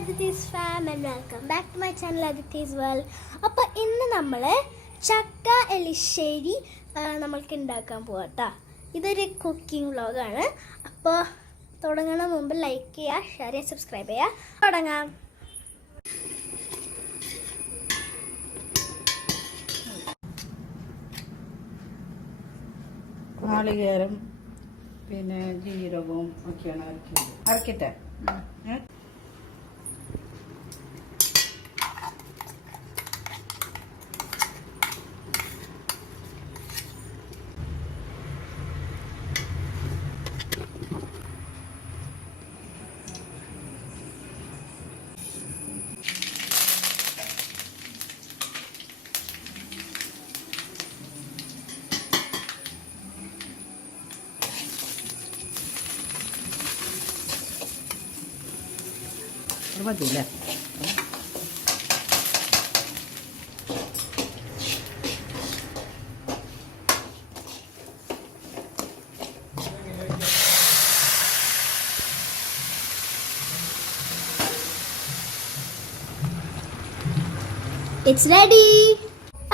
Aditi's fam and welcome back to my channel Aditi's World. അപ്പോൾ ഇന്ന് നമ്മൾ ചക്ക എലിശ്ശേരി നമ്മൾക്ക് ഉണ്ടാക്കാൻ പോവാട്ടോ. ഇതൊരു കുക്കിംഗ് വ്ളോഗാണ്. അപ്പോൾ തുടങ്ങുന്ന മുമ്പ് ലൈക്ക് ചെയ്യുക, ഷെയർ ചെയ്യുക, സബ്സ്ക്രൈബ് ചെയ്യുക. തുടങ്ങാം. നാളികേരം പിന്നെ ജീരകവും ഒക്കെയാണ് അരക്കട്ടെ. മതിയില്ലേ? It's ready.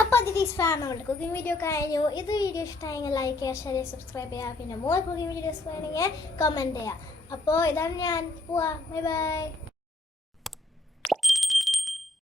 അപ്പോൾ Aditi's fam നമ്മുടെ കുക്കിംഗ് വീഡിയോ കഴിഞ്ഞു. ഇത് വീഡിയോ ഇഷ്ടമായെങ്കിൽ ലൈക്ക് ചെയ്യുക, ഷെയർ ചെയ്യുക, സബ്സ്ക്രൈബ് ചെയ്യുക. പിന്നെ മോർ കുക്കിംഗ് വീഡിയോസ് വേണമെങ്കിൽ കമൻറ്റ് ചെയ്യുക. അപ്പോൾ ഇതാണ് ഞാൻ പോവാ. Bye bye.